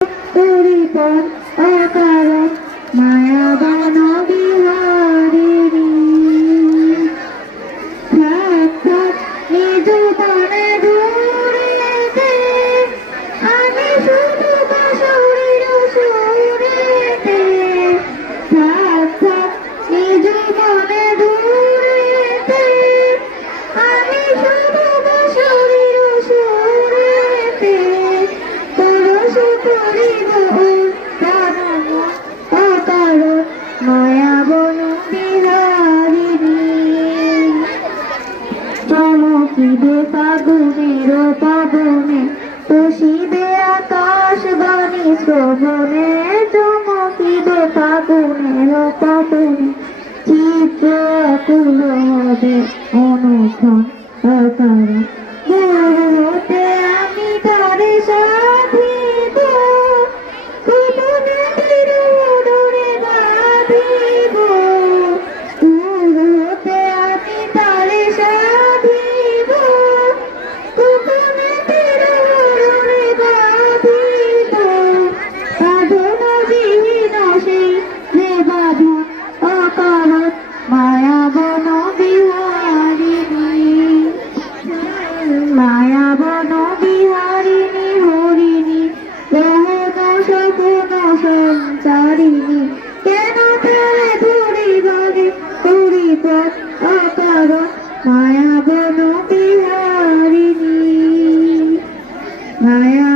পরিপদ অকারণ মায়াবান বিহারিণী থাক থাক নিজ মনে দূরেতে আমি শুধু বাঁশির সুরেতে থাক থাক নিজ মনে দূরেতে আমি শুধু বাঁশির সুরেতে পরশ করিব অকারণ মায়াবন বিহারিণী চমকিবে ফাগুনের পবনে তুষিবে আকাশ বাণী শ্রবণে চমকিবে ফাগুনের পবনে চিত্র আকুল হবে অনুক্ষণ অকারণ দূর হতে আমি তারে সাধিব গোপনে দূরে বাঁধিব দূর হতে আমি তারে সাধিব গোপনে দূরে বাঁধিব সাধন বিহীন সেই যে বাধা অকারণ মায়াবন বিহারিণী মায়াবন বিহারিণী হরিণী গহন সপন সঞ্চারিণী কেন ফেলে ধরি ভাগে পরিপদ অকারণ মায়াবন বিহারিণী মায়া